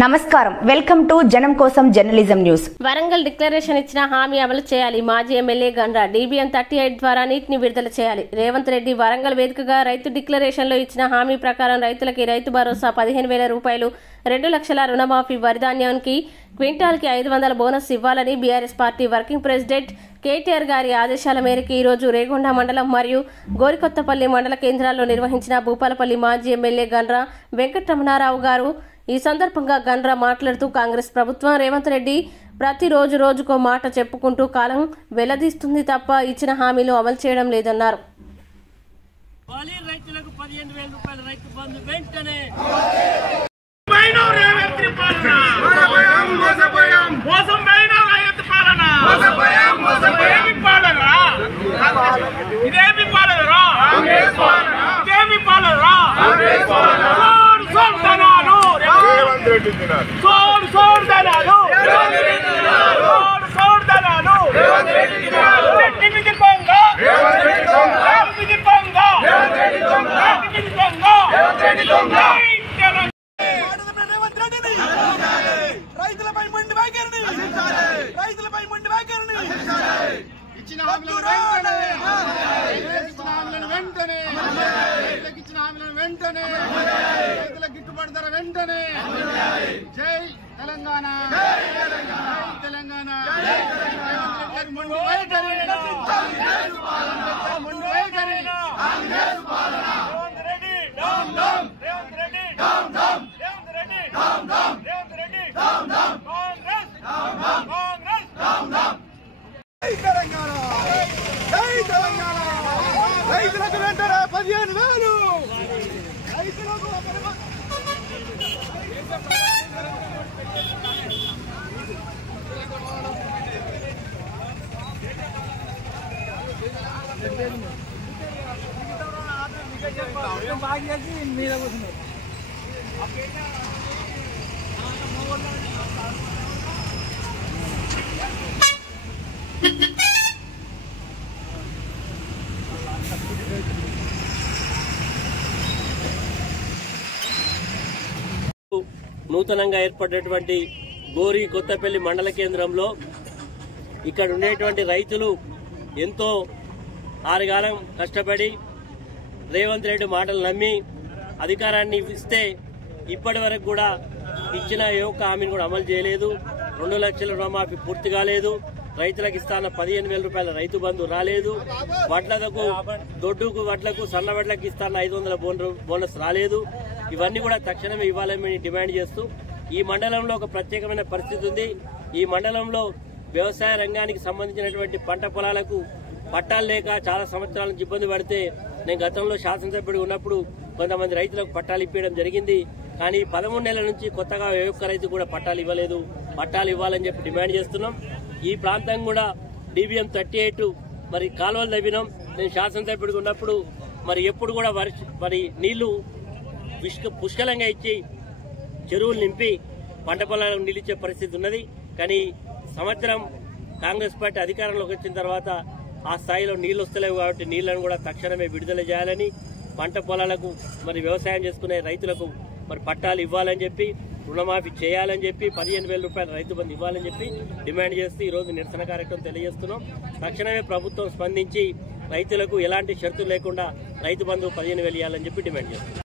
నమస్కారం welcome to జనం కోసం జర్నలిజం న్యూస్. వరంగల్ డిక్లరేషన్ ఇచ్చిన హామీ అమలు చేయాలి. మాజీ ఎమ్మెల్యే గండ్ర DBM 38 ద్వారా నీటిని విడుదల చేయాలి. రేవంత్ రెడ్డి వరంగల్ వేదికగా రైతు డిక్లరేషన్ లో ఇచ్చిన హామీ ప్రకారం రైతులకి రైతు భరోసా 15,000 రూపాయలు, 2 లక్షల రుణమాఫీ, వరిధాన్యానికి క్వింటాల్కి 500 బోనస్ ఇవ్వాలని BRS party working president KTR గారి ఆదేశాల మేరకు ఈరోజు రేగొండ మండలం మరియు గోరికొత్తపల్లి మండల కేంద్రాల్లో నిర్వహించిన భూపాలపల్లి మాజీ ఎమ్మెల్యే గండ్ర వెంకటరమణారావు గారు. ఈ సందర్భంగా గండ్ర మాట్లాడుతూ కాంగ్రెస్ ప్రభుత్వం రేవంత్ రెడ్డి ప్రతిరోజు రోజుకో మాట చెప్పుకుంటూ కాలం వెల్లదీస్తుంది తప్ప ఇచ్చిన హామీలు అమలు చేయడం లేదన్నారు. గిట్టుబాటు ధర వెంటనే. జై తెలంగాణ, తెలంగాణ. ముందు వైఖరి, ముందు వైఖరి. తెలంగాణ, జై తెలంగాణ. రైతులకు వెంటనే 15,000. రైతులకు మీద కూర్చున్నారు. నూతనంగా ఏర్పడినటువంటి గోరి కొత్తపల్లి మండల కేంద్రంలో ఇక్కడ ఉండేటువంటి రైతులు ఎంతో ఆరుగాలం కష్టపడి రేవంత్ రెడ్డి మాటలు నమ్మి అధికారాన్ని ఇస్తే ఇప్పటి వరకు కూడా ఇచ్చిన ఏ ఒక్క హామీని కూడా అమలు చేయలేదు. 2 లక్షల రుణమాఫీ పూర్తి కాలేదు. రైతులకు ఇస్తాన 15,000 రూపాయల రైతు బంధు రాలేదు. వడ్లకు, దొడ్డుకు వడ్లకు, సన్న వడ్లకు ఇస్తాన 500 బోనస్ రాలేదు. ఇవన్నీ కూడా తక్షణమే ఇవ్వాలని డిమాండ్ చేస్తూ ఈ మండలంలో ఒక ప్రత్యేకమైన పరిస్థితి ఉంది. ఈ మండలంలో వ్యవసాయ రంగానికి సంబంధించినటువంటి పంట పొలాలకు పట్టాలు లేక చాలా సంవత్సరాల నుంచి ఇబ్బంది పడితే నేను గతంలో శాసనసభ్యుడు ఉన్నప్పుడు కొంతమంది రైతులకు పట్టాలు ఇప్పించడం జరిగింది. కానీ 13 నెలల నుంచి కొత్తగా ఏ ఒక్క రైతు కూడా పట్టాలు ఇవ్వలేదు. పట్టాలు ఇవ్వాలని చెప్పి డిమాండ్ చేస్తున్నాం. ఈ ప్రాంతం కూడా DBM 38 మరి కాలువలు తవ్వినాం. నేను శాసనసభ్యుడిగా ఉన్నప్పుడు మరి ఎప్పుడు కూడా మరి నీళ్లు పుష్కలంగా ఇచ్చి చెరువులు నింపి పంట పొలాలకు నిలిచే పరిస్థితి ఉన్నది. కానీ సంవత్సరం కాంగ్రెస్ పార్టీ అధికారంలోకి వచ్చిన తర్వాత ఆ స్థాయిలో నీళ్లు వస్తలేవు. కాబట్టి నీళ్లను కూడా తక్షణమే విడుదల చేయాలని, పంట పొలాలకు మరి వ్యవసాయం చేసుకునే రైతులకు మరి పట్టాలు ఇవ్వాలని చెప్పి, రుణమాఫీ చేయాలని చెప్పి, 15,000 రూపాయల రైతు బంధు ఇవ్వాలని చెప్పి డిమాండ్ చేస్తూ ఈరోజు నిరసన కార్యక్రమం తెలియజేస్తున్నాం. తక్షణమే ప్రభుత్వం స్పందించి రైతులకు ఎలాంటి షరతులు లేకుండా రైతు బంధు 15,000 ఇవ్వాలని చెప్పి డిమాండ్ చేస్తున్నాం.